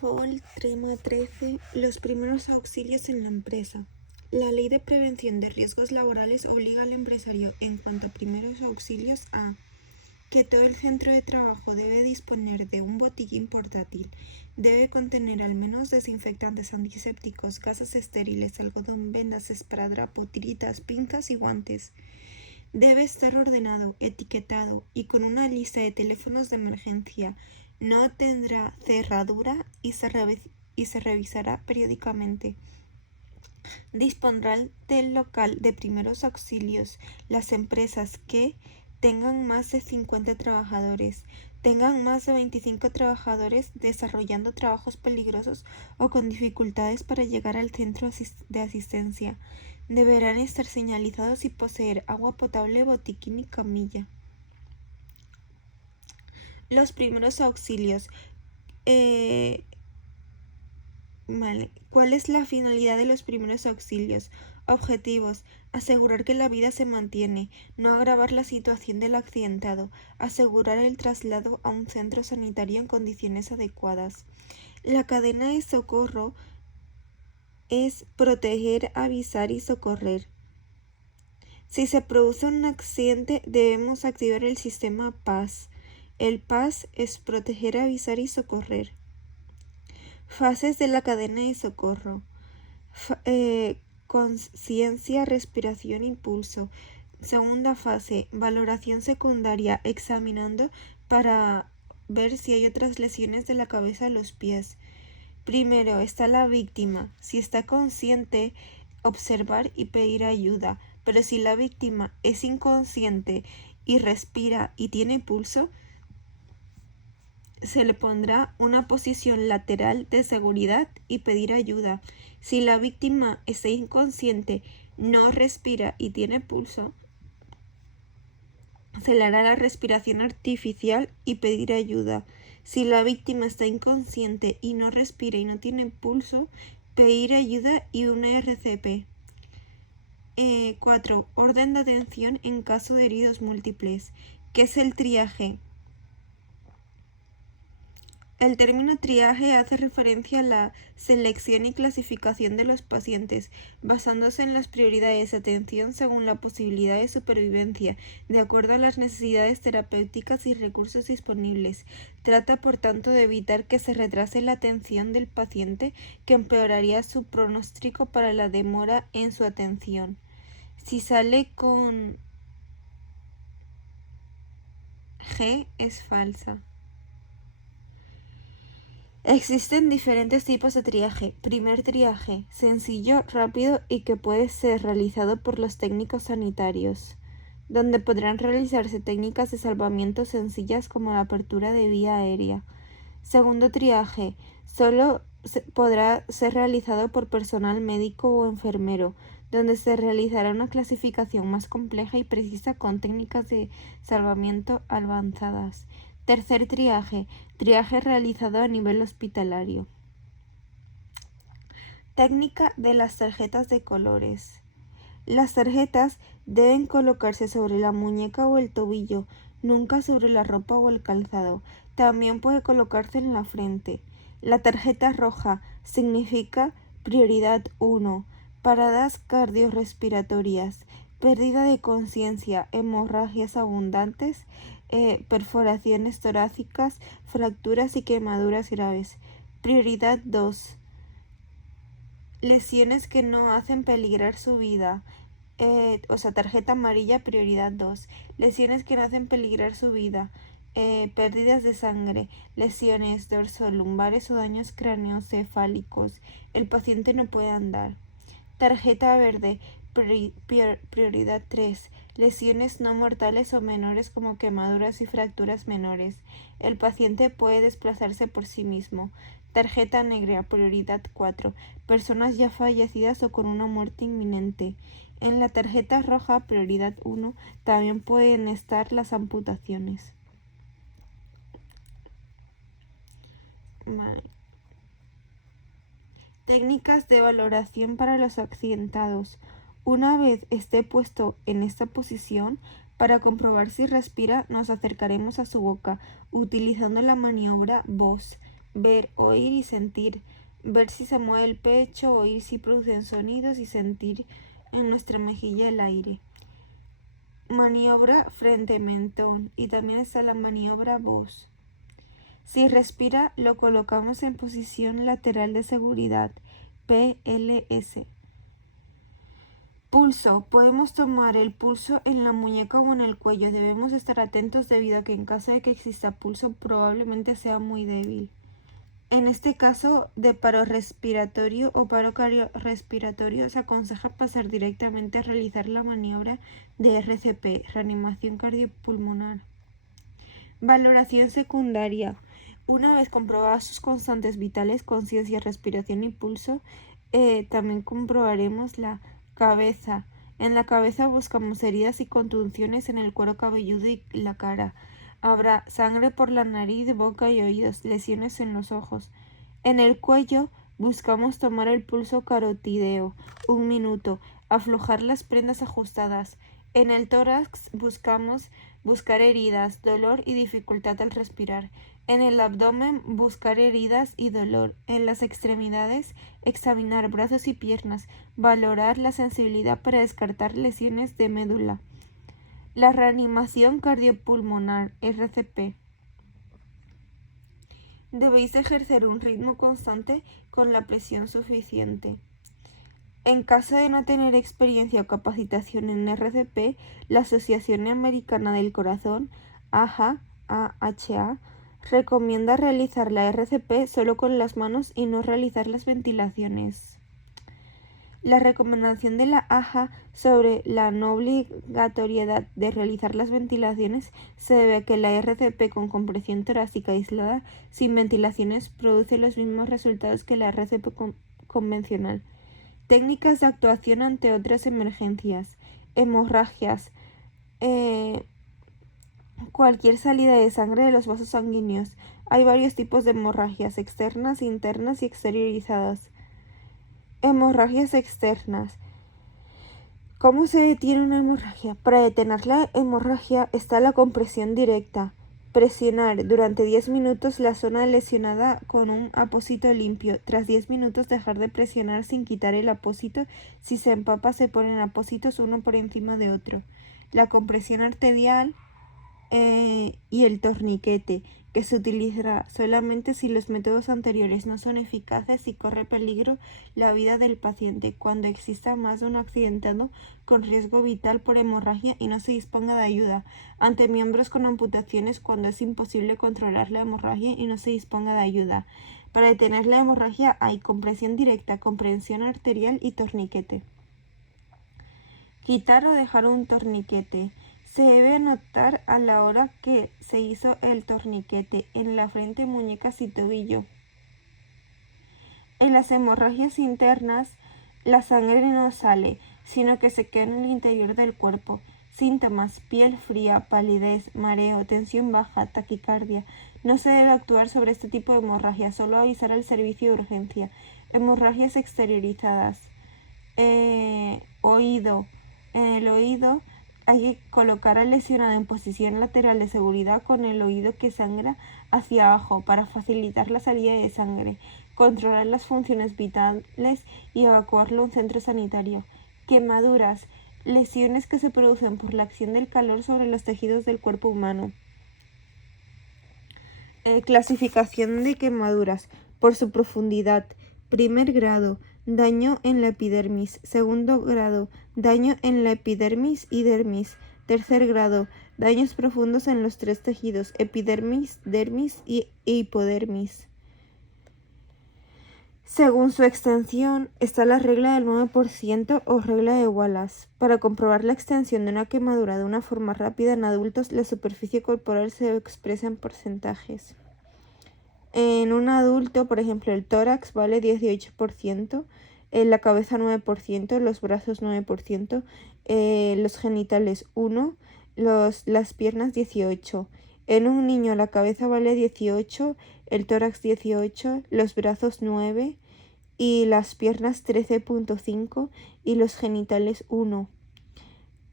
Tema 13. Los primeros auxilios en la empresa. La Ley de Prevención de Riesgos Laborales obliga al empresario en cuanto a primeros auxilios a que todo el centro de trabajo debe disponer de un botiquín portátil, debe contener al menos desinfectantes, antisépticos, gasas estériles, algodón, vendas, esparadrapo, tiritas, pinzas y guantes. Debe estar ordenado, etiquetado y con una lista de teléfonos de emergencia. No tendrá cerradura y se revisará periódicamente. Dispondrán del local de primeros auxilios las empresas que tengan más de 50 trabajadores, tengan más de 25 trabajadores desarrollando trabajos peligrosos o con dificultades para llegar al centro de asistencia. Deberán estar señalizados y poseer agua potable, botiquín y camilla. Los primeros auxilios. ¿Cuál es la finalidad de los primeros auxilios? Objetivos: asegurar que la vida se mantiene, no agravar la situación del accidentado, asegurar el traslado a un centro sanitario en condiciones adecuadas. La cadena de socorro es proteger, avisar y socorrer. Si se produce un accidente, debemos activar el sistema PAS. El PAS es proteger, avisar y socorrer. Fases de la cadena de socorro. Conciencia, respiración, impulso. Segunda fase, valoración secundaria, examinando para ver si hay otras lesiones de la cabeza a los pies. Primero está la víctima. Si está consciente, observar y pedir ayuda. Pero si la víctima es inconsciente y respira y tiene pulso, se le pondrá una posición lateral de seguridad y pedir ayuda. Si la víctima está inconsciente, no respira y tiene pulso, se le hará la respiración artificial y pedir ayuda. Si la víctima está inconsciente y no respira y no tiene pulso, pedir ayuda y una RCP. 4. Orden de atención en caso de heridos múltiples. ¿Qué es el triaje? El término triaje hace referencia a la selección y clasificación de los pacientes, basándose en las prioridades de atención según la posibilidad de supervivencia, de acuerdo a las necesidades terapéuticas y recursos disponibles. Trata, por tanto, de evitar que se retrase la atención del paciente, que empeoraría su pronóstico para la demora en su atención. Si sale con G, es falsa. Existen diferentes tipos de triaje. Primer triaje: sencillo, rápido y que puede ser realizado por los técnicos sanitarios, donde podrán realizarse técnicas de salvamiento sencillas como la apertura de vía aérea. Segundo triaje: solo podrá ser realizado por personal médico o enfermero, donde se realizará una clasificación más compleja y precisa con técnicas de salvamiento avanzadas. Tercer triaje: triaje realizado a nivel hospitalario. Técnica de las tarjetas de colores. Las tarjetas deben colocarse sobre la muñeca o el tobillo, nunca sobre la ropa o el calzado. También puede colocarse en la frente. La tarjeta roja significa prioridad 1, paradas cardiorrespiratorias, pérdida de conciencia, hemorragias abundantes, perforaciones torácicas, fracturas y quemaduras graves. Prioridad 2, lesiones que no hacen peligrar su vida. Tarjeta amarilla, prioridad 2. Lesiones que no hacen peligrar su vida. Pérdidas de sangre, lesiones dorsolumbares o daños craneoencefálicos. El paciente no puede andar. Tarjeta verde, prioridad 3. Lesiones no mortales o menores como quemaduras y fracturas menores. El paciente puede desplazarse por sí mismo. Tarjeta negra, prioridad 4. Personas ya fallecidas o con una muerte inminente. En la tarjeta roja, prioridad 1, también pueden estar las amputaciones. Vale. Técnicas de valoración para los accidentados. Una vez esté puesto en esta posición, para comprobar si respira, nos acercaremos a su boca, utilizando la maniobra voz. ver, oír y sentir. Ver si se mueve el pecho, oír si producen sonidos y sentir en nuestra mejilla el aire. Maniobra frente-mentón y también está la maniobra voz. Si respira, lo colocamos en posición lateral de seguridad, PLS. Pulso. Podemos tomar el pulso en la muñeca o en el cuello. Debemos estar atentos debido a que en caso de que exista pulso probablemente sea muy débil. En este caso de paro respiratorio o paro cardiorrespiratorio se aconseja pasar directamente a realizar la maniobra de RCP, reanimación cardiopulmonar. Valoración secundaria. Una vez comprobadas sus constantes vitales, conciencia, respiración y pulso, también comprobaremos la cabeza. En la cabeza buscamos heridas y contunciones en el cuero cabelludo y la cara. Habrá sangre por la nariz, boca y oídos, lesiones en los ojos. En el cuello buscamos tomar el pulso carotideo, 1 minuto, aflojar las prendas ajustadas. En el tórax buscamos buscar heridas, dolor y dificultad al respirar. En el abdomen buscar heridas y dolor. En las extremidades examinar brazos y piernas, valorar la sensibilidad para descartar lesiones de médula. La reanimación cardiopulmonar, RCP. Debéis ejercer un ritmo constante con la presión suficiente. En caso de no tener experiencia o capacitación en RCP, la Asociación Americana del Corazón, AHA, recomienda realizar la RCP solo con las manos y no realizar las ventilaciones. La recomendación de la AHA sobre la no obligatoriedad de realizar las ventilaciones se debe a que la RCP con compresión torácica aislada sin ventilaciones produce los mismos resultados que la RCP convencional. Técnicas de actuación ante otras emergencias. Hemorragias. Cualquier salida de sangre de los vasos sanguíneos. Hay varios tipos de hemorragias, externas, internas y exteriorizadas. Hemorragias externas. ¿Cómo se detiene una hemorragia? Para detener la hemorragia está la compresión directa. Presionar durante 10 minutos la zona lesionada con un apósito limpio. Tras 10 minutos dejar de presionar sin quitar el apósito. Si se empapa se ponen apósitos uno por encima de otro. La compresión arterial y el torniquete, que se utilizará solamente si los métodos anteriores no son eficaces y corre peligro la vida del paciente, cuando exista más de un accidentado con riesgo vital por hemorragia y no se disponga de ayuda, ante miembros con amputaciones cuando es imposible controlar la hemorragia y no se disponga de ayuda. Para detener la hemorragia hay compresión directa, compresión arterial y torniquete. Quitar o dejar un torniquete. Se debe anotar a la hora que se hizo el torniquete en la frente, muñecas y tobillo. En las hemorragias internas, la sangre no sale, sino que se queda en el interior del cuerpo. Síntomas: piel fría, palidez, mareo, tensión baja, taquicardia. No se debe actuar sobre este tipo de hemorragia, solo avisar al servicio de urgencia. Hemorragias exteriorizadas. Oído. En el oído hay que colocar al lesionado en posición lateral de seguridad con el oído que sangra hacia abajo para facilitar la salida de sangre, controlar las funciones vitales y evacuarlo a un centro sanitario. Quemaduras. Lesiones que se producen por la acción del calor sobre los tejidos del cuerpo humano. Clasificación de quemaduras por su profundidad. Primer grado, daño en la epidermis. Segundo grado, daño en la epidermis y dermis. Tercer grado, daños profundos en los tres tejidos, epidermis, dermis y hipodermis. Según su extensión, está la regla del 9% o regla de Wallace. Para comprobar la extensión de una quemadura de una forma rápida en adultos, la superficie corporal se expresa en porcentajes. En un adulto, por ejemplo, el tórax vale 18%, la cabeza 9%, los brazos 9%, los genitales 1%, las piernas 18%. En un niño la cabeza vale 18%, el tórax 18%, los brazos 9% y las piernas 13.5% y los genitales 1%.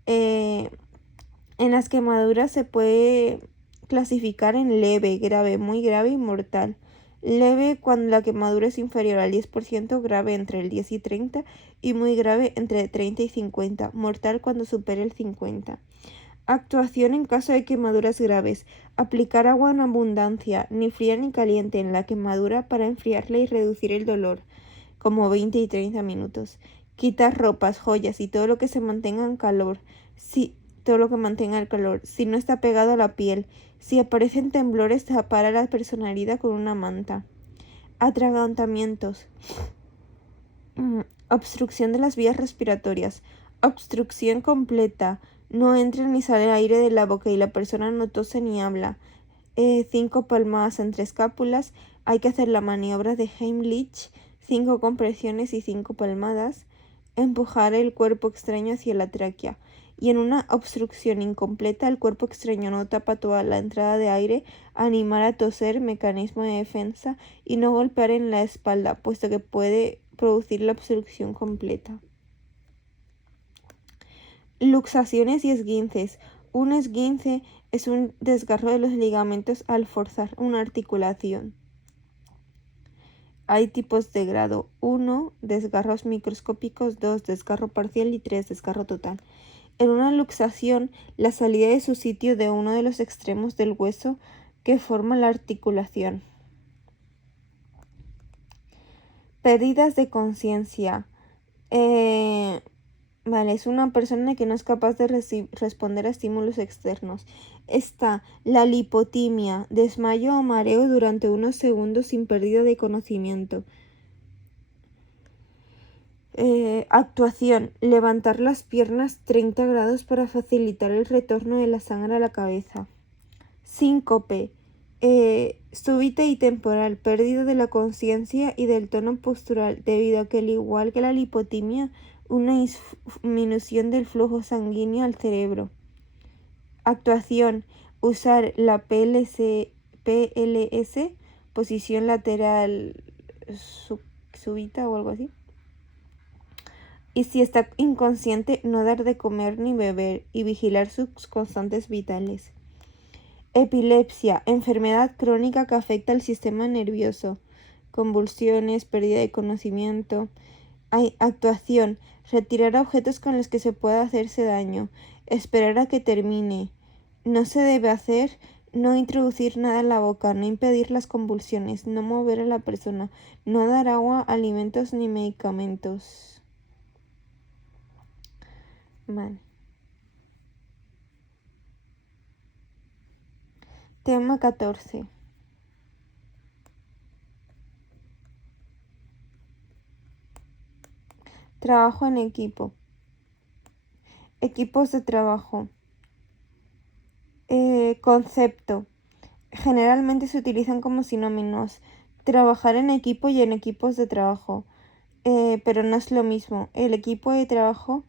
En las quemaduras se puede clasificar en leve, grave, muy grave y mortal. Leve cuando la quemadura es inferior al 10%, grave entre el 10 y 30 y muy grave entre 30 y 50, mortal cuando supere el 50. Actuación en caso de quemaduras graves. Aplicar agua en abundancia, ni fría ni caliente, en la quemadura para enfriarla y reducir el dolor, como 20 y 30 minutos. Quitar ropas, joyas y todo lo que se mantenga en calor. Todo lo que mantenga el calor. Si no está pegado a la piel. Si aparecen temblores, tapar a la persona herida con una manta. Atragantamientos. Obstrucción de las vías respiratorias. Obstrucción completa. No entra ni sale aire de la boca y la persona no tose ni habla. 5 palmadas entre escápulas. Hay que hacer la maniobra de Heimlich. 5 compresiones y 5 palmadas. Empujar el cuerpo extraño hacia la tráquea. Y en una obstrucción incompleta, el cuerpo extraño no tapa toda la entrada de aire, animar a toser, mecanismo de defensa, y no golpear en la espalda, puesto que puede producir la obstrucción completa. Luxaciones y esguinces. Un esguince es un desgarro de los ligamentos al forzar una articulación. Hay tipos de grado: 1, desgarros microscópicos; 2, desgarro parcial; y 3, desgarro total. En una luxación, la salida de su sitio de uno de los extremos del hueso que forma la articulación. Pérdidas de conciencia. Es una persona que no es capaz de responder a estímulos externos. Está la lipotimia, desmayo o mareo durante unos segundos sin pérdida de conocimiento. Actuación: levantar las piernas 30 grados para facilitar el retorno de la sangre a la cabeza. Síncope. Súbita y temporal, pérdida de la conciencia y del tono postural, debido a que, al igual que la lipotimia, una disminución del flujo sanguíneo al cerebro. Actuación: usar la PLS, posición lateral súbita o algo así. Y si está inconsciente, no dar de comer ni beber y vigilar sus constantes vitales. Epilepsia, enfermedad crónica que afecta al sistema nervioso. Convulsiones, pérdida de conocimiento. Actuación: retirar objetos con los que se pueda hacerse daño. Esperar a que termine. No se debe hacer: no introducir nada en la boca, no impedir las convulsiones, no mover a la persona, no dar agua, alimentos ni medicamentos. Vale. Tema 14. Trabajo en equipo. Equipos de trabajo. Concepto. Generalmente se utilizan como sinónimos. Trabajar en equipo y en equipos de trabajo. Pero no es lo mismo. El equipo de trabajo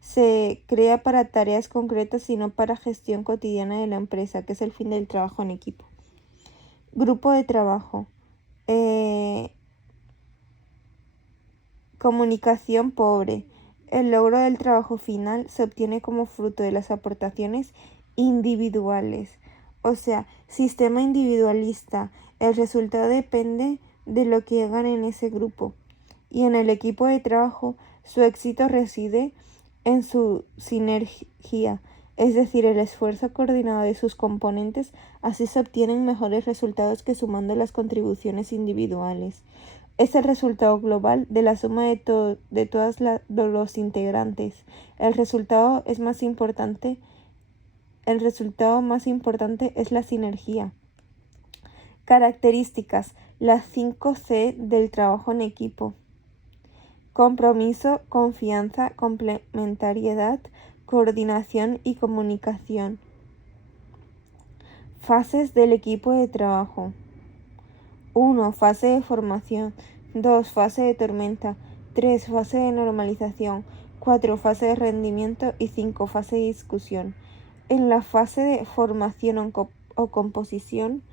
se crea para tareas concretas y no para gestión cotidiana de la empresa, que es el fin del trabajo en equipo. Grupo de trabajo. Comunicación pobre. El logro del trabajo final se obtiene como fruto de las aportaciones individuales. O sea, sistema individualista. El resultado depende de lo que hagan en ese grupo. Y en el equipo de trabajo, su éxito reside en su sinergia, es decir, el esfuerzo coordinado de sus componentes. Así se obtienen mejores resultados que sumando las contribuciones individuales. Es el resultado global de la suma de todos los integrantes. El resultado más importante es la sinergia. Características: las 5C del trabajo en equipo. Compromiso, confianza, complementariedad, coordinación y comunicación. Fases del equipo de trabajo. 1. Fase de formación. 2. Fase de tormenta. 3. Fase de normalización. 4. Fase de rendimiento. Y 5. Fase de discusión. En la fase de formación o composición,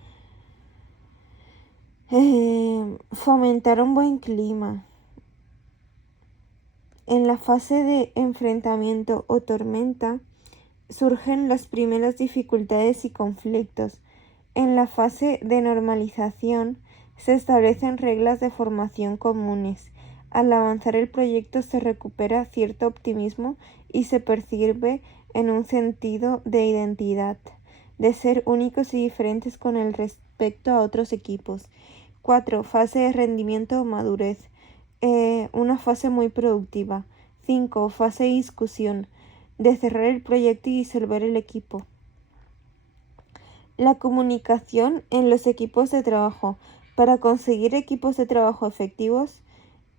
fomentar un buen clima. En la fase de enfrentamiento o tormenta, surgen las primeras dificultades y conflictos. En la fase de normalización, Se establecen reglas de formación comunes. Al avanzar el proyecto se recupera cierto optimismo y se percibe en un sentido de identidad, de ser únicos y diferentes con el respecto a otros equipos. 4. Fase de rendimiento o madurez. Una fase muy productiva. 5. Fase de discusión, de cerrar el proyecto y disolver el equipo. La comunicación en los equipos de trabajo. Para conseguir equipos de trabajo efectivos,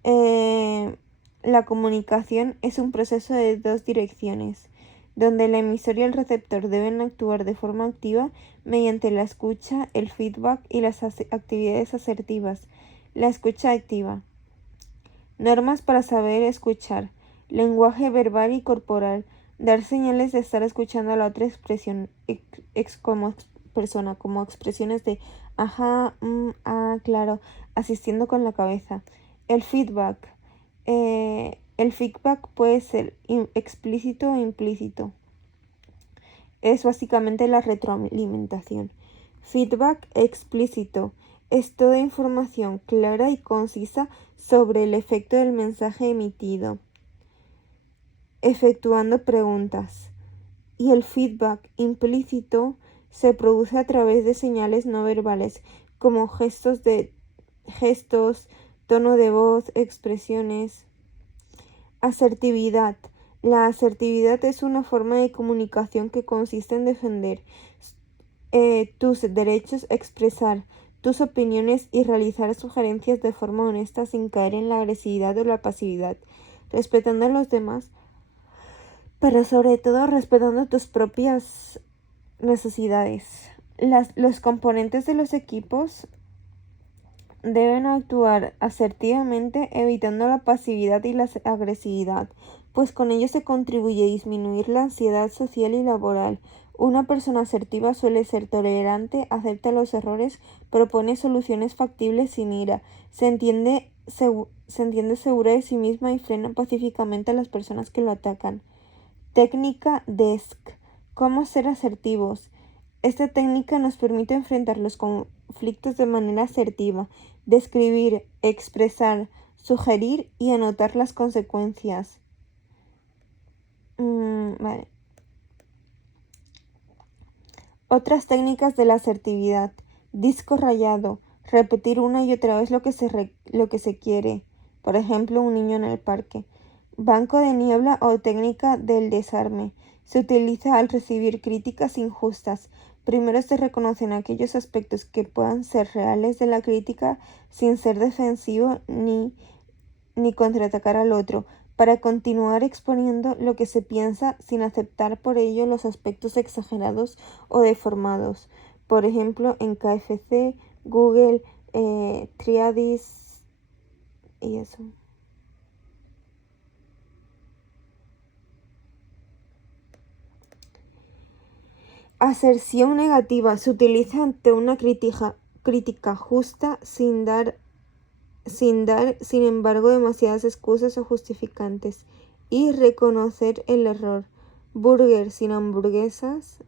la comunicación es un proceso de dos direcciones, donde el emisor y el receptor deben actuar de forma activa mediante la escucha, el feedback y las actividades asertivas. La escucha activa. Normas para saber escuchar. Lenguaje verbal y corporal. Dar señales de estar escuchando a la otra expresión como persona, como expresiones de ajá, claro, asistiendo con la cabeza. El feedback. El feedback puede ser explícito o implícito. Es básicamente la retroalimentación. Feedback explícito. Es toda información clara y concisa sobre el efecto del mensaje emitido, efectuando preguntas. Y el feedback implícito se produce a través de señales no verbales, como gestos, tono de voz, expresiones. Asertividad. La asertividad es una forma de comunicación que consiste en defender tus derechos, expresar tus opiniones y realizar sugerencias de forma honesta sin caer en la agresividad o la pasividad, respetando a los demás, pero sobre todo respetando tus propias necesidades. Los componentes de los equipos deben actuar asertivamente, evitando la pasividad y la agresividad, pues con ello se contribuye a disminuir la ansiedad social y laboral. Una persona asertiva suele ser tolerante, acepta los errores, propone soluciones factibles sin ira, se entiende segura de sí misma y frena pacíficamente a las personas que lo atacan. Técnica DESC. ¿Cómo ser asertivos? Esta técnica nos permite enfrentar los conflictos de manera asertiva, describir, expresar, sugerir y anotar las consecuencias. Vale. Otras técnicas de la asertividad. Disco rayado. Repetir una y otra vez lo que se quiere. Por ejemplo, un niño en el parque. Banco de niebla o técnica del desarme. Se utiliza al recibir críticas injustas. Primero se reconocen aquellos aspectos que puedan ser reales de la crítica sin ser defensivo ni contraatacar al otro, para continuar exponiendo lo que se piensa sin aceptar por ello los aspectos exagerados o deformados. Por ejemplo, en KFC, Google, Triadis y eso. Aserción negativa. Se utiliza ante una crítica justa sin dar, sin embargo, demasiadas excusas o justificantes. Y reconocer el error. Burger sin hamburguesas.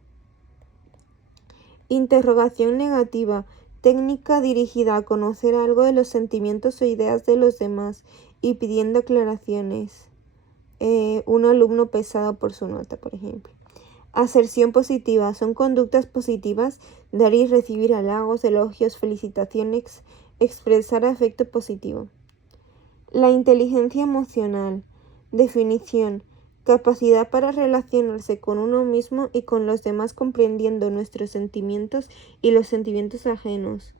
Interrogación negativa. Técnica dirigida a conocer algo de los sentimientos o ideas de los demás y pidiendo aclaraciones. Un alumno pesado por su nota, por ejemplo. Aserción positiva. Son conductas positivas, dar y recibir halagos, elogios, felicitaciones, expresar afecto positivo. La inteligencia emocional. Definición. Capacidad para relacionarse con uno mismo y con los demás comprendiendo nuestros sentimientos y los sentimientos ajenos.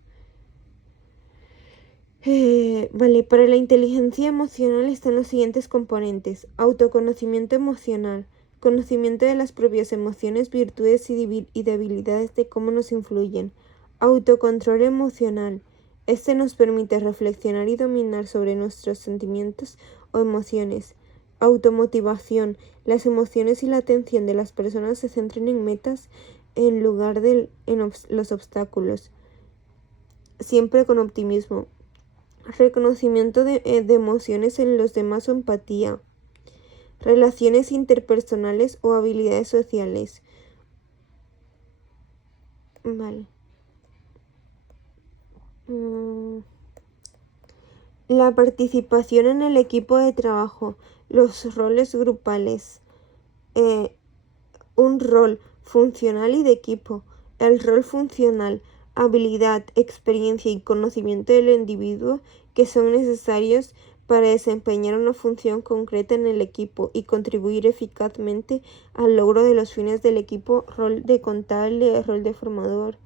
Para la inteligencia emocional están los siguientes componentes. Autoconocimiento emocional. Conocimiento de las propias emociones, virtudes y debilidades de cómo nos influyen. Autocontrol emocional. Este nos permite reflexionar y dominar sobre nuestros sentimientos o emociones. Automotivación. Las emociones y la atención de las personas se centran en metas en lugar de en los obstáculos. Siempre con optimismo. Reconocimiento de emociones en los demás o empatía. Relaciones interpersonales o habilidades sociales. Vale. La participación en el equipo de trabajo, los roles grupales, un rol funcional y de equipo. El rol funcional, habilidad, experiencia y conocimiento del individuo que son necesarios para desempeñar una función concreta en el equipo y contribuir eficazmente al logro de los fines del equipo. Rol de contable, rol de formador,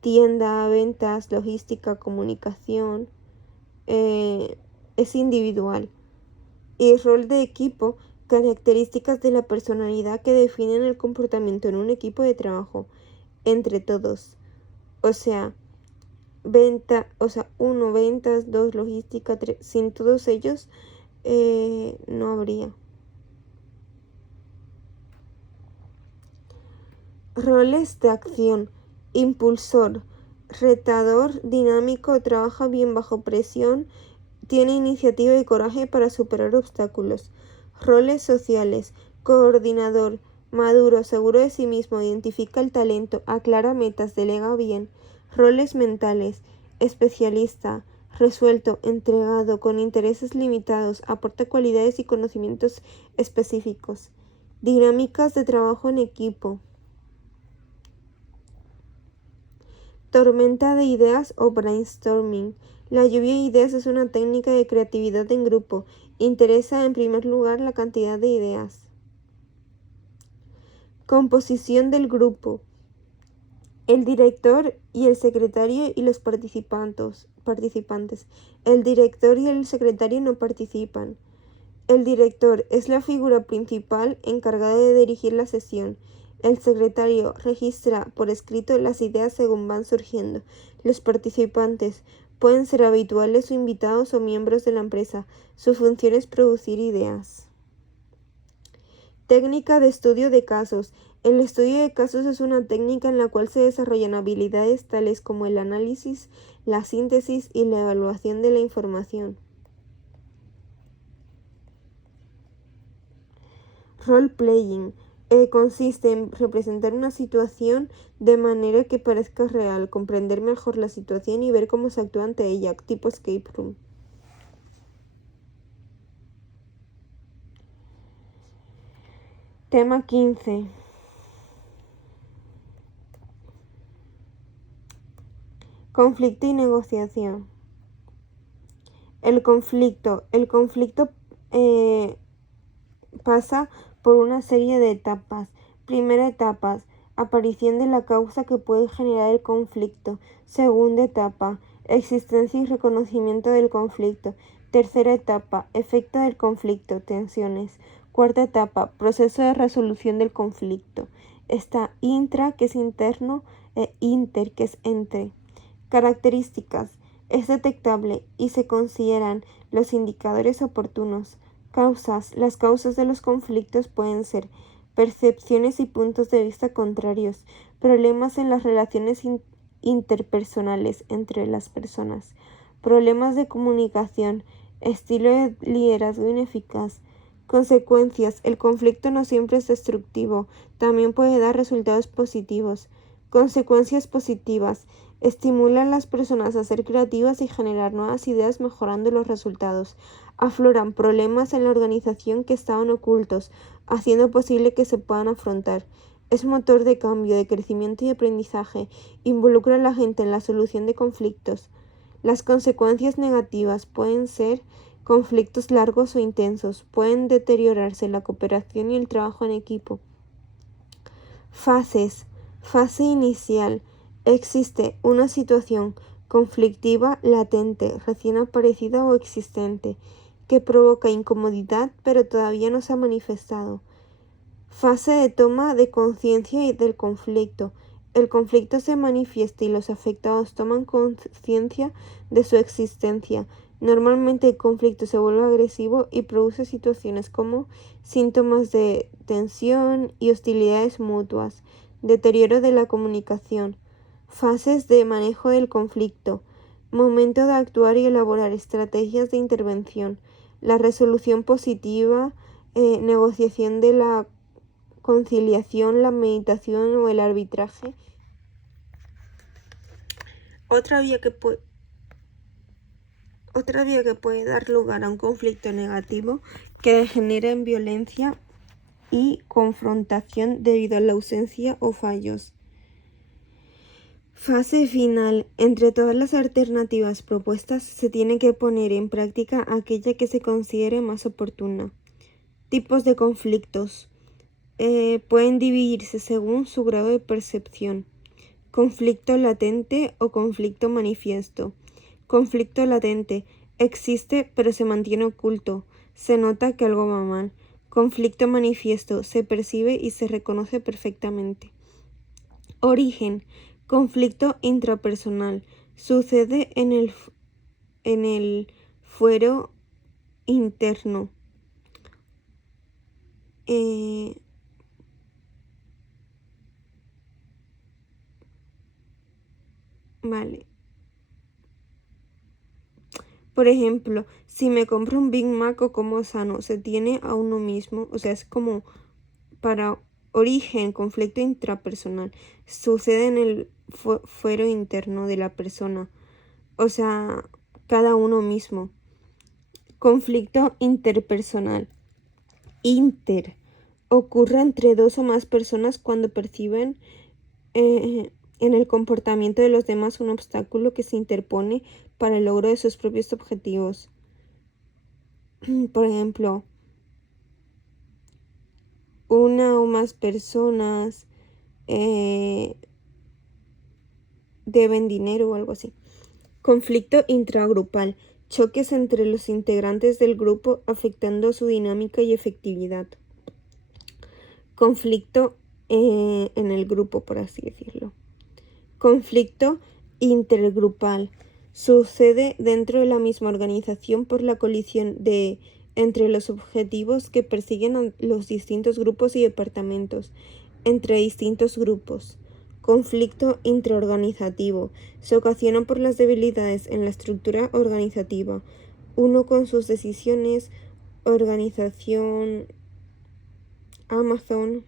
tienda, ventas, logística, comunicación. Es individual. Y rol de equipo, características de la personalidad que definen el comportamiento en un equipo de trabajo entre todos. O sea, uno, ventas, dos, logística, tres. Sin todos ellos no habría. Roles de acción, impulsor, retador, dinámico, trabaja bien bajo presión, tiene iniciativa y coraje para superar obstáculos. Roles sociales, coordinador, maduro, seguro de sí mismo, identifica el talento, aclara metas, delega bien. Roles mentales, especialista, resuelto, entregado, con intereses limitados, aporta cualidades y conocimientos específicos. Dinámicas de trabajo en equipo. Tormenta de ideas o brainstorming. La lluvia de ideas es una técnica de creatividad en grupo. Interesa en primer lugar la cantidad de ideas. Composición del grupo. El director y el secretario y los participantes. El director y el secretario no participan. El director es la figura principal encargada de dirigir la sesión. El secretario registra por escrito las ideas según van surgiendo. Los participantes pueden ser habituales o invitados o miembros de la empresa. Su función es producir ideas. Técnica de estudio de casos. El estudio de casos es una técnica en la cual se desarrollan habilidades tales como el análisis, la síntesis y la evaluación de la información. Role-playing. Consiste en representar una situación de manera que parezca real, comprender mejor la situación y ver cómo se actúa ante ella, tipo escape room. Tema 15. Conflicto y negociación. El conflicto pasa por una serie de etapas. Primera etapa, aparición de la causa que puede generar el conflicto. Segunda etapa, existencia y reconocimiento del conflicto. Tercera etapa, efecto del conflicto, tensiones. Cuarta etapa, proceso de resolución del conflicto. Está intra, que es interno, e inter, que es entre. Características. Es detectable y se consideran los indicadores oportunos. Causas. Las causas de los conflictos pueden ser percepciones y puntos de vista contrarios, problemas en las relaciones interpersonales entre las personas, problemas de comunicación, estilo de liderazgo ineficaz. Consecuencias. El conflicto no siempre es destructivo, también puede dar resultados positivos. Consecuencias positivas. Estimula a las personas a ser creativas y generar nuevas ideas mejorando los resultados. Afloran problemas en la organización que estaban ocultos, haciendo posible que se puedan afrontar. Es motor de cambio, de crecimiento y aprendizaje. Involucra a la gente en la solución de conflictos. Las consecuencias negativas pueden ser conflictos largos o intensos. Pueden deteriorarse la cooperación y el trabajo en equipo. Fases. Fase inicial. Existe una situación conflictiva latente, recién aparecida o existente, que provoca incomodidad pero todavía no se ha manifestado. Fase de toma de conciencia del conflicto. El conflicto se manifiesta y los afectados toman conciencia de su existencia. Normalmente el conflicto se vuelve agresivo y produce situaciones como síntomas de tensión y hostilidades mutuas, deterioro de la comunicación. Fases de manejo del conflicto. Momento de actuar y elaborar estrategias de intervención. La resolución positiva, negociación de la conciliación, la meditación o el arbitraje. Otra vía que Otra vía que puede dar lugar a un conflicto negativo que degenera en violencia y confrontación debido a la ausencia o fallos. Fase final. Entre todas las alternativas propuestas se tiene que poner en práctica aquella que se considere más oportuna. Tipos de conflictos. Pueden dividirse según su grado de percepción. Conflicto latente o conflicto manifiesto. Conflicto latente. Existe pero se mantiene oculto. Se nota que algo va mal. Conflicto manifiesto. Se percibe y se reconoce perfectamente. Origen. Conflicto intrapersonal. Sucede en el fuero interno. Vale. Por ejemplo, si me compro un Big Mac o como sano, se tiene a uno mismo, o sea, es como para origen, conflicto intrapersonal, sucede en el fuero interno de la persona, o sea, cada uno mismo. Conflicto interpersonal. Ocurre entre dos o más personas cuando perciben en el comportamiento de los demás un obstáculo que se interpone para el logro de sus propios objetivos. Por ejemplo, una o más personas deben dinero o algo así. Conflicto intragrupal. Choques entre los integrantes del grupo afectando su dinámica y efectividad. Conflicto en el grupo, por así decirlo. Conflicto intergrupal. Sucede dentro de la misma organización por la colisión entre los objetivos que persiguen los distintos grupos y departamentos, entre distintos grupos. Conflicto intraorganizativo. Se ocasiona por las debilidades en la estructura organizativa, uno con sus decisiones, organización, Amazon.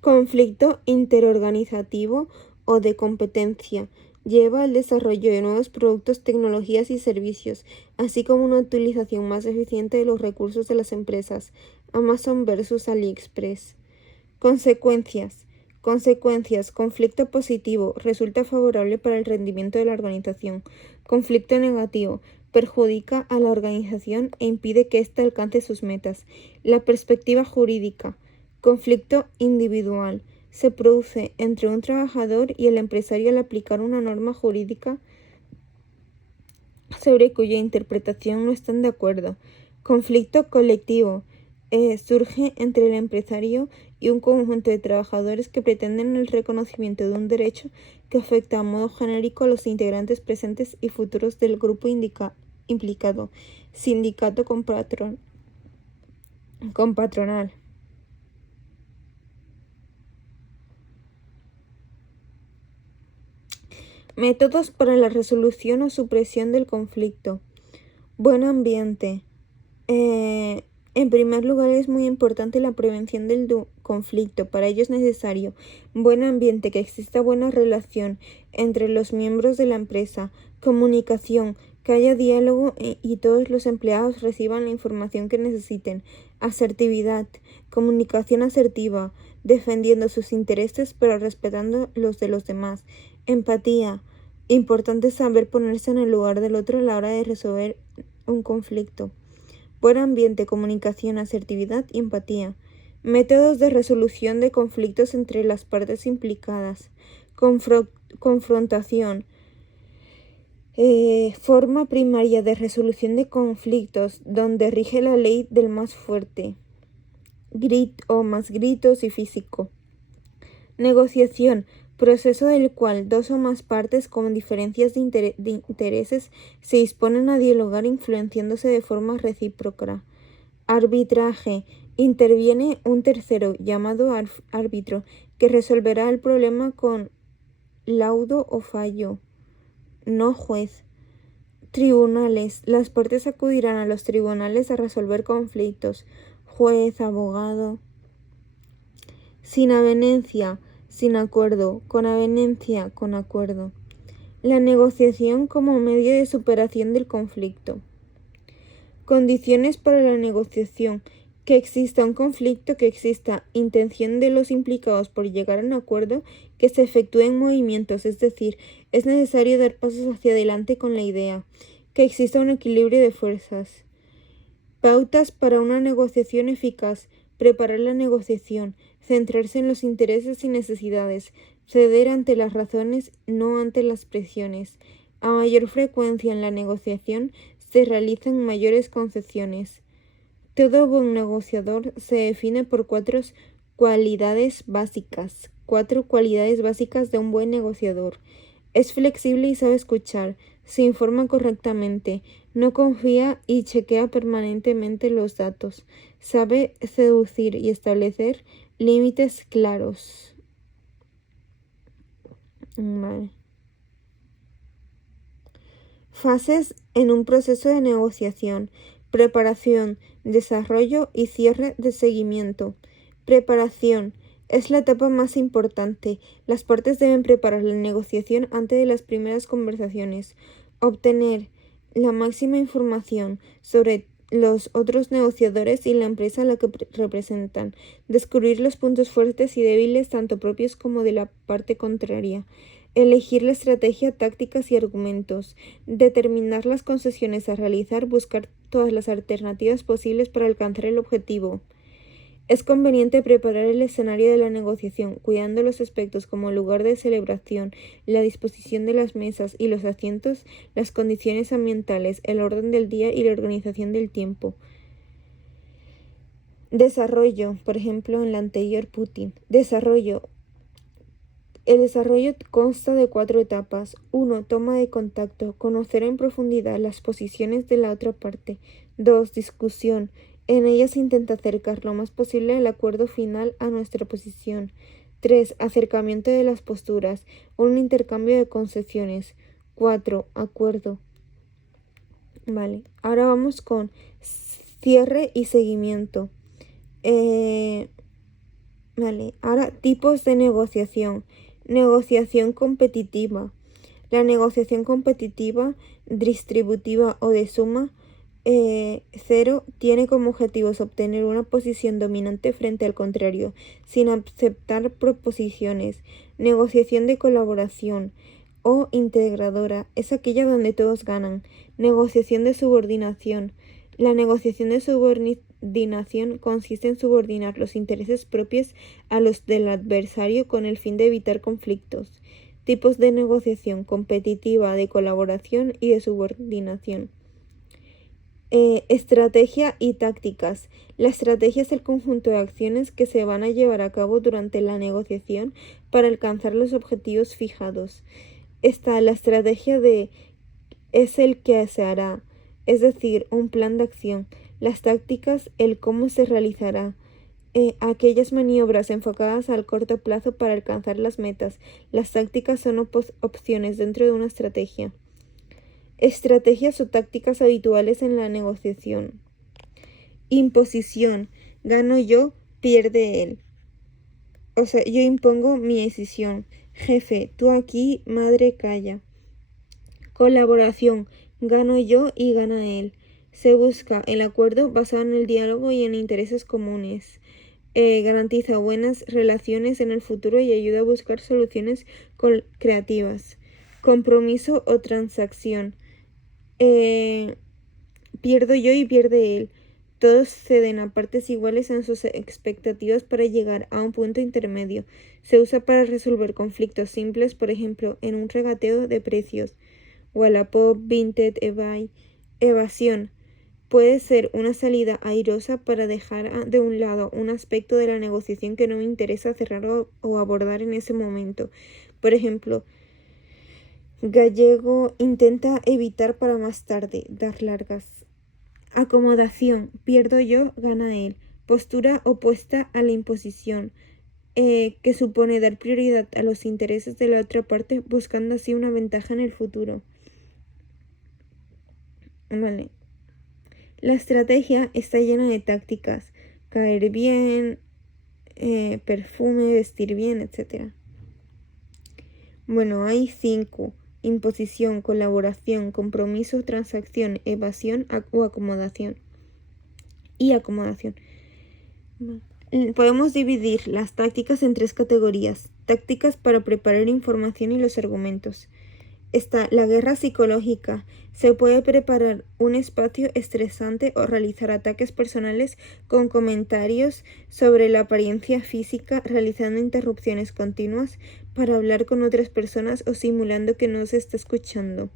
Conflicto interorganizativo o de competencia. Lleva al desarrollo de nuevos productos, tecnologías y servicios, así como una utilización más eficiente de los recursos de las empresas. Amazon versus AliExpress. Consecuencias. Conflicto positivo. Resulta favorable para el rendimiento de la organización. Conflicto negativo. Perjudica a la organización e impide que ésta alcance sus metas. La perspectiva jurídica. Conflicto individual. Se produce entre un trabajador y el empresario al aplicar una norma jurídica sobre cuya interpretación no están de acuerdo. Conflicto colectivo. Surge entre el empresario y un conjunto de trabajadores que pretenden el reconocimiento de un derecho que afecta a modo genérico a los integrantes presentes y futuros del grupo implicado. Sindicato con patronal. Métodos para la resolución o supresión del conflicto. Buen ambiente. En primer lugar, es muy importante la prevención del conflicto. Para ello es necesario buen ambiente, que exista buena relación entre los miembros de la empresa, comunicación, que haya diálogo y todos los empleados reciban la información que necesiten, asertividad, comunicación asertiva, defendiendo sus intereses pero respetando los de los demás, empatía. Importante saber ponerse en el lugar del otro a la hora de resolver un conflicto. Buen ambiente, comunicación, asertividad y empatía. Métodos de resolución de conflictos entre las partes implicadas. Confrontación. Forma primaria de resolución de conflictos, donde rige la ley del más fuerte. Más gritos y físico. Negociación. Proceso del cual dos o más partes con diferencias de intereses se disponen a dialogar influenciándose de forma recíproca. Arbitraje. Interviene un tercero, llamado árbitro, que resolverá el problema con laudo o fallo, no juez. Tribunales. Las partes acudirán a los tribunales a resolver conflictos. Juez, abogado. Sin avenencia. sin acuerdo, con aveniencia, con acuerdo. La negociación como medio de superación del conflicto. Condiciones para la negociación. Que exista un conflicto, que exista intención de los implicados por llegar a un acuerdo, que se efectúen movimientos, es decir, es necesario dar pasos hacia adelante con la idea, que exista un equilibrio de fuerzas. Pautas para una negociación eficaz. Preparar la negociación, centrarse en los intereses y necesidades, ceder ante las razones, no ante las presiones. A mayor frecuencia en la negociación se realizan mayores concesiones. Todo buen negociador se define por cuatro cualidades básicas. 4 cualidades básicas de un buen negociador. Es flexible y sabe escuchar. Se informa correctamente. No confía y chequea permanentemente los datos. Sabe seducir y establecer límites claros. Vale. Fases en un proceso de negociación. Preparación, desarrollo y cierre de seguimiento. Preparación. Es la etapa más importante. Las partes deben preparar la negociación antes de las primeras conversaciones. Obtener la máxima información sobre los otros negociadores y la empresa a la que representan. Descubrir los puntos fuertes y débiles tanto propios como de la parte contraria. Elegir la estrategia, tácticas y argumentos. Determinar las concesiones a realizar, buscar todas las alternativas posibles para alcanzar el objetivo. Es conveniente preparar el escenario de la negociación, cuidando los aspectos como el lugar de celebración, la disposición de las mesas y los asientos, las condiciones ambientales, el orden del día y la organización del tiempo. Desarrollo, por ejemplo, en la anterior Putin. Desarrollo. El desarrollo consta de 4 etapas. 1. Toma de contacto. Conocer en profundidad las posiciones de la otra parte. 2. Discusión. En ella se intenta acercar lo más posible el acuerdo final a nuestra posición. 3. Acercamiento de las posturas. Un intercambio de concesiones. 4. Acuerdo. Vale. Ahora vamos con cierre y seguimiento. Vale. Ahora tipos de negociación. Negociación competitiva. La negociación competitiva, distributiva o de suma cero tiene como objetivos obtener una posición dominante frente al contrario, sin aceptar proposiciones. Negociación de colaboración o integradora es aquella donde todos ganan. Negociación de subordinación. La negociación de subordinación consiste en subordinar los intereses propios a los del adversario con el fin de evitar conflictos. Tipos de negociación: competitiva, de colaboración y de subordinación. Estrategia y tácticas. La estrategia es el conjunto de acciones que se van a llevar a cabo durante la negociación para alcanzar los objetivos fijados. Está la estrategia de es el que se hará, es decir, un plan de acción. Las tácticas, el cómo se realizará. Aquellas maniobras enfocadas al corto plazo para alcanzar las metas. Las tácticas son opciones dentro de una estrategia. Estrategias o tácticas habituales en la negociación. Imposición. Gano yo, pierde él. O sea, yo impongo mi decisión. Jefe, tú aquí, madre, calla. Colaboración. Gano yo y gana él. Se busca el acuerdo basado en el diálogo y en intereses comunes. Garantiza buenas relaciones en el futuro y ayuda a buscar soluciones creativas. Compromiso o transacción. Pierdo yo y pierde él. Todos ceden a partes iguales en sus expectativas para llegar a un punto intermedio. Se usa para resolver conflictos simples, por ejemplo, en un regateo de precios. Wallapop, Vinted, eBay. Evasión. Puede ser una salida airosa para dejar de un lado un aspecto de la negociación que no me interesa cerrar o abordar en ese momento. Por ejemplo, Gallego intenta evitar para más tarde, dar largas. Acomodación. Pierdo yo, gana él. Postura opuesta a la imposición, que supone dar prioridad a los intereses de la otra parte, buscando así una ventaja en el futuro. Vale. La estrategia está llena de tácticas. Caer bien, perfume, vestir bien, etc. Bueno, hay 5. Imposición, colaboración, compromiso, transacción, evasión o acomodación. Y acomodación. Podemos dividir las tácticas en 3 categorías. Tácticas para preparar información y los argumentos. Está la guerra psicológica. Se puede preparar un espacio estresante o realizar ataques personales con comentarios sobre la apariencia física, realizando interrupciones continuas para hablar con otras personas o simulando que no se está escuchando.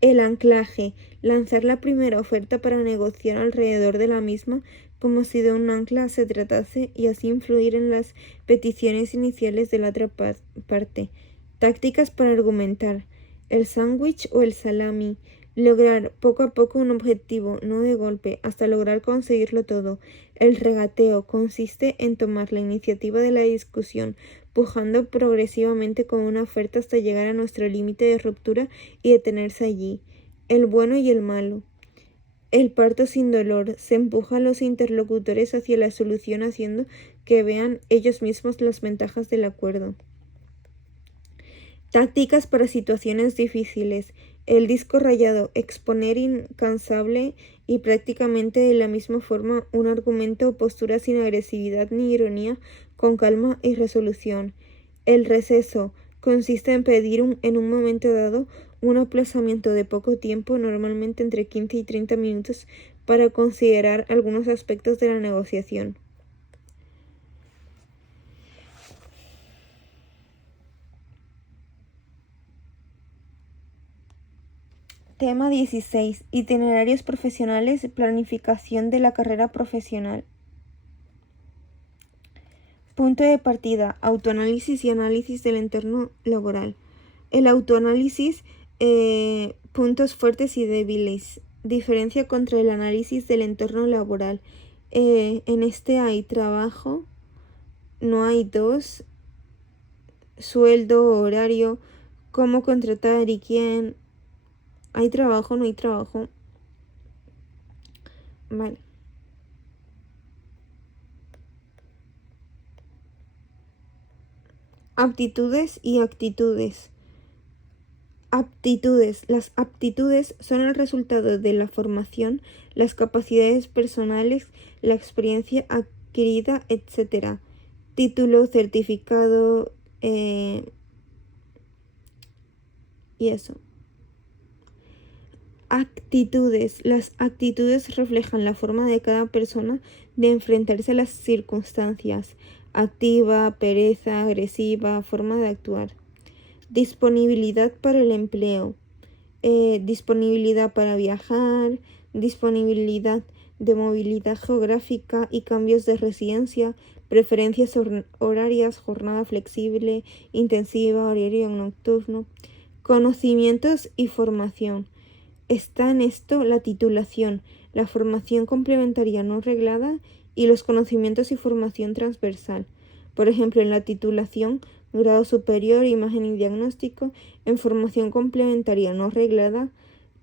El anclaje. Lanzar la primera oferta para negociar alrededor de la misma como si de un ancla se tratase y así influir en las peticiones iniciales de la otra parte. Tácticas para argumentar. El sándwich o el salami. Lograr poco a poco un objetivo, no de golpe, hasta lograr conseguirlo todo. El regateo consiste en tomar la iniciativa de la discusión, pujando progresivamente con una oferta hasta llegar a nuestro límite de ruptura y detenerse allí. El bueno y el malo. El parto sin dolor. Se empuja a los interlocutores hacia la solución haciendo que vean ellos mismos las ventajas del acuerdo. Tácticas para situaciones difíciles. El disco rayado. Exponer incansable y prácticamente de la misma forma un argumento o postura sin agresividad ni ironía, con calma y resolución. El receso. Consiste en pedir en un momento dado un aplazamiento de poco tiempo, normalmente entre 15 y 30 minutos, para considerar algunos aspectos de la negociación. Tema 16. Itinerarios profesionales y planificación de la carrera profesional. Punto de partida. Autoanálisis y análisis del entorno laboral. El autoanálisis, puntos fuertes y débiles. Diferencia contra el análisis del entorno laboral. En este hay trabajo, no hay dos, sueldo, horario, cómo contratar y quién. ¿Hay trabajo? ¿No hay trabajo? Vale. Aptitudes y actitudes. Aptitudes. Las aptitudes son el resultado de la formación, las capacidades personales, la experiencia adquirida, etc. Título, certificado y eso. Actitudes. Las actitudes reflejan la forma de cada persona de enfrentarse a las circunstancias. Activa, pereza, agresiva, forma de actuar. Disponibilidad para el empleo. Disponibilidad para viajar, disponibilidad de movilidad geográfica y cambios de residencia, preferencias horarias, jornada flexible, intensiva, horario nocturno. Conocimientos y formación. Está en esto la titulación, la formación complementaria no reglada y los conocimientos y formación transversal. Por ejemplo, en la titulación, grado superior, imagen y diagnóstico. En formación complementaria no reglada,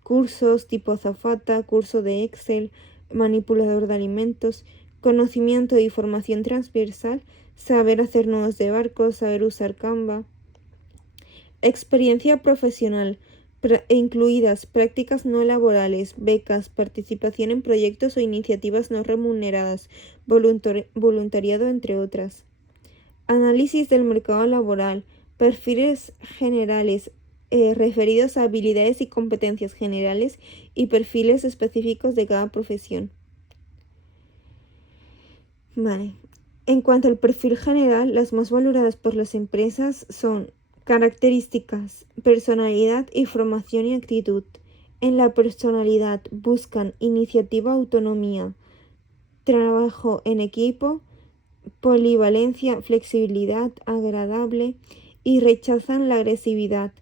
cursos tipo azafata, curso de Excel, manipulador de alimentos. Conocimiento y formación transversal, saber hacer nudos de barco, saber usar Canva. Experiencia profesional, incluidas prácticas no laborales, becas, participación en proyectos o iniciativas no remuneradas, voluntariado, entre otras. Análisis del mercado laboral, perfiles generales referidos a habilidades y competencias generales y perfiles específicos de cada profesión. Vale. En cuanto al perfil general, las más valoradas por las empresas son características, personalidad y formación y actitud. En la personalidad buscan iniciativa, autonomía, trabajo en equipo, polivalencia, flexibilidad, agradable y rechazan la agresividad.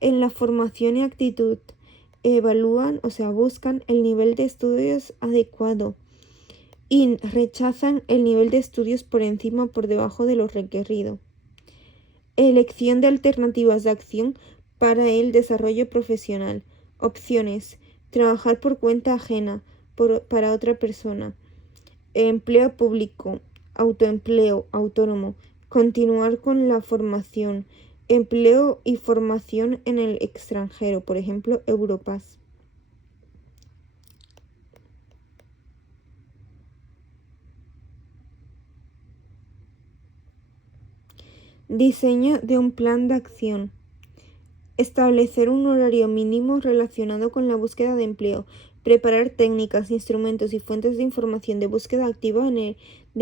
En la formación y actitud evalúan, buscan el nivel de estudios adecuado y rechazan el nivel de estudios por encima o por debajo de lo requerido. Elección de alternativas de acción para el desarrollo profesional. Opciones: trabajar por cuenta ajena, para otra persona. Empleo público, autoempleo, autónomo. Continuar con la formación. empleo y formación en el extranjero, por ejemplo, Europass. Diseño de un plan de acción. Establecer un horario mínimo relacionado con la búsqueda de empleo. Preparar técnicas, instrumentos y fuentes de información de búsqueda activa de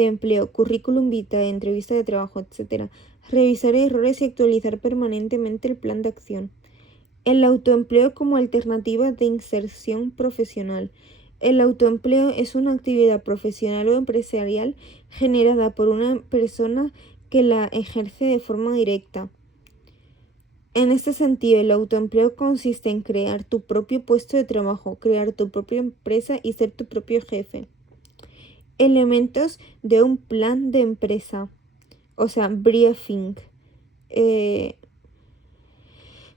empleo, currículum vitae, entrevista de trabajo, etc. Revisar errores y actualizar permanentemente el plan de acción. El autoempleo como alternativa de inserción profesional. El autoempleo es una actividad profesional o empresarial generada por una persona que la ejerce de forma directa. En este sentido, el autoempleo consiste en crear tu propio puesto de trabajo, crear tu propia empresa y ser tu propio jefe. Elementos de un plan de empresa, o sea, briefing.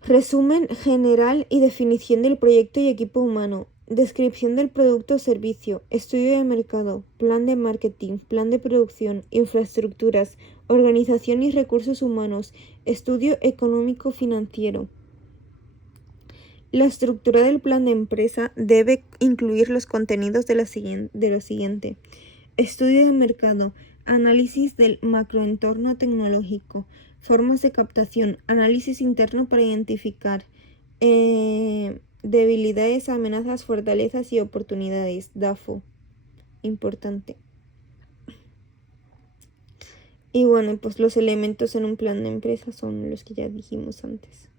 Resumen general y definición del proyecto y equipo humano. Descripción del producto o servicio. Estudio de mercado. Plan de marketing. Plan de producción. Infraestructuras. Organización y recursos humanos. Estudio económico financiero. La estructura del plan de empresa debe incluir los contenidos de lo siguiente. Estudio de mercado. Análisis del macroentorno tecnológico. Formas de captación. Análisis interno para identificar debilidades, amenazas, fortalezas y oportunidades. DAFO. Importante. Y bueno, pues los elementos en un plan de empresa son los que ya dijimos antes.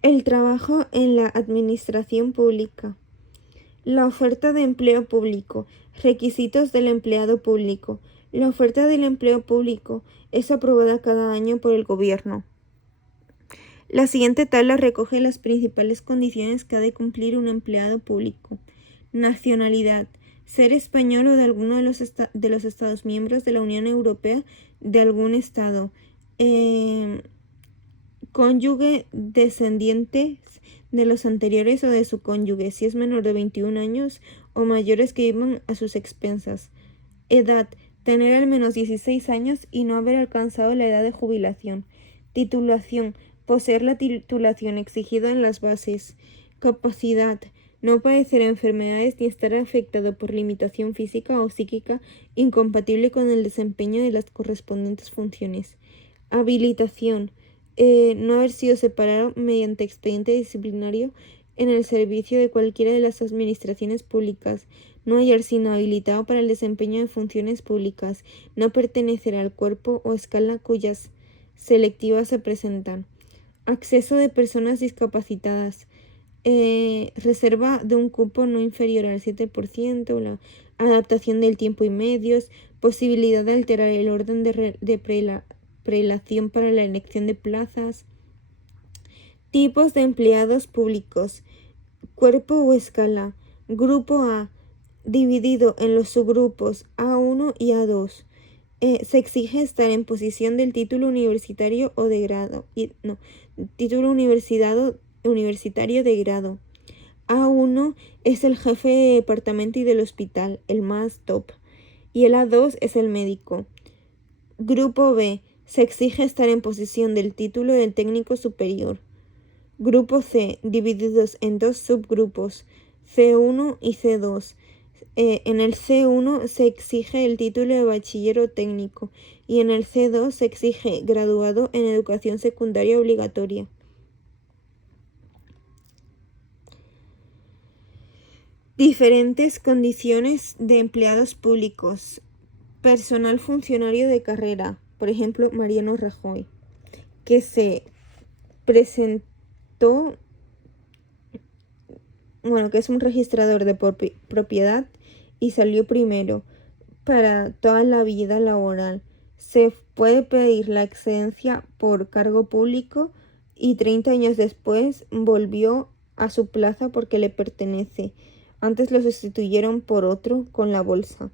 El trabajo en la administración pública. La oferta de empleo público. Requisitos del empleado público. La oferta del empleo público es aprobada cada año por el gobierno. La siguiente tabla recoge las principales condiciones que ha de cumplir un empleado público. Nacionalidad. Ser español o de alguno de los Estados miembros de la Unión Europea de algún estado. Cónyuge descendientes de los anteriores o de su cónyuge, si es menor de 21 años o mayores que vivan a sus expensas. Edad. Tener al menos 16 años y no haber alcanzado la edad de jubilación. Titulación. Poseer la titulación exigida en las bases. Capacidad. No padecer enfermedades ni estar afectado por limitación física o psíquica incompatible con el desempeño de las correspondientes funciones. Habilitación. No haber sido separado mediante expediente disciplinario en el servicio de cualquiera de las administraciones públicas, no hallarse inhabilitado para el desempeño de funciones públicas, no pertenecer al cuerpo o escala cuyas selectivas se presentan. Acceso de personas discapacitadas. Reserva de un cupo no inferior al 7%, la adaptación del tiempo y medios, posibilidad de alterar el orden de prelación para la elección de plazas. Tipos de empleados públicos. Cuerpo o escala. Grupo A, dividido en los subgrupos A1 y A2. Se exige estar en posesión del título universitario o de grado. Título universitario de grado. A1 es el jefe de departamento y del hospital, el más top. Y el A2 es el médico. Grupo B. Se exige estar en posesión del título del técnico superior. Grupo C, divididos en dos subgrupos, C1 y C2. En el C1 se exige el título de bachiller o técnico y en el C2 se exige graduado en educación secundaria obligatoria. Diferentes condiciones de empleados públicos. Personal funcionario de carrera, por ejemplo, Mariano Rajoy, que se presentó, que es un registrador de propiedad y salió primero para toda la vida laboral. Se puede pedir la excedencia por cargo público y 30 años después volvió a su plaza porque le pertenece. Antes lo sustituyeron por otro con la bolsa.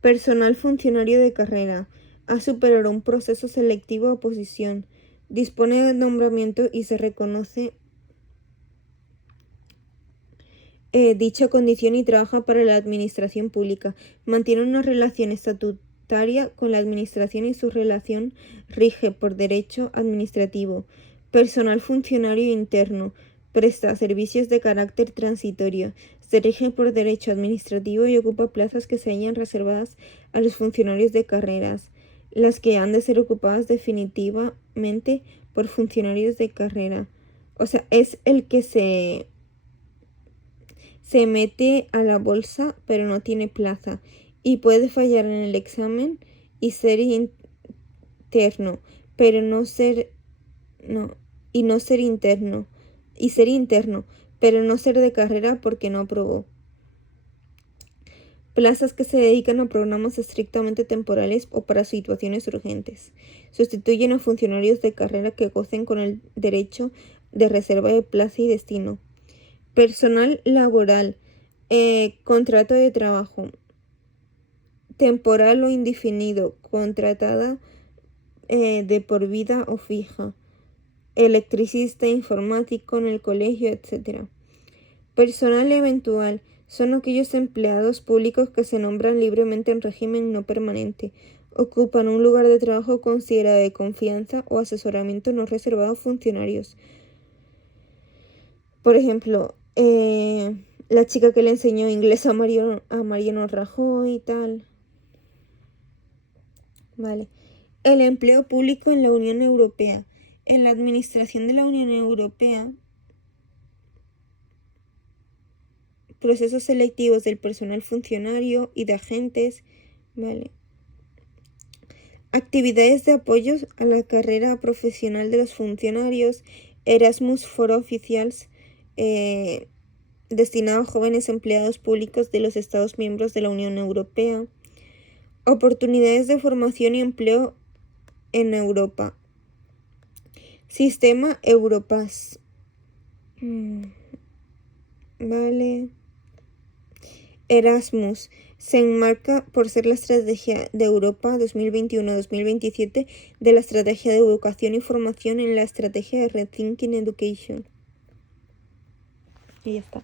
Personal funcionario de carrera. Ha superado un proceso selectivo de oposición. Dispone de nombramiento y se reconoce dicha condición y trabaja para la administración pública. Mantiene una relación comunitaria con la administración y su relación rige por derecho administrativo. Personal funcionario interno. Presta servicios de carácter transitorio. Se rige por derecho administrativo y ocupa plazas que se hallan reservadas a los funcionarios de carreras, las que han de ser ocupadas definitivamente por funcionarios de carrera. O sea, es el que se mete a la bolsa pero no tiene plaza y puede fallar en el examen y ser interno, pero no ser interno, pero no ser de carrera porque no aprobó. Plazas que se dedican a programas estrictamente temporales o para situaciones urgentes. Sustituyen a funcionarios de carrera que gocen con el derecho de reserva de plaza y destino. Personal laboral. Contrato de trabajo. Temporal o indefinido. Contratada de por vida o fija. Electricista, informático en el colegio, etc. Personal eventual. Son aquellos empleados públicos que se nombran libremente en régimen no permanente. Ocupan un lugar de trabajo considerado de confianza o asesoramiento no reservado a funcionarios. Por ejemplo, la chica que le enseñó inglés a Mariano Rajoy y tal. Vale. El empleo público en la Unión Europea. En la administración de la Unión Europea, procesos selectivos del personal funcionario y de agentes. Vale. Actividades de apoyo a la carrera profesional de los funcionarios. Erasmus for Officials, destinado a jóvenes empleados públicos de los Estados miembros de la Unión Europea. Oportunidades de formación y empleo en Europa. Sistema Europass. Vale. Erasmus se enmarca por ser la estrategia de Europa 2021-2027 de la estrategia de educación y formación en la estrategia de Rethinking Education. Y ya está.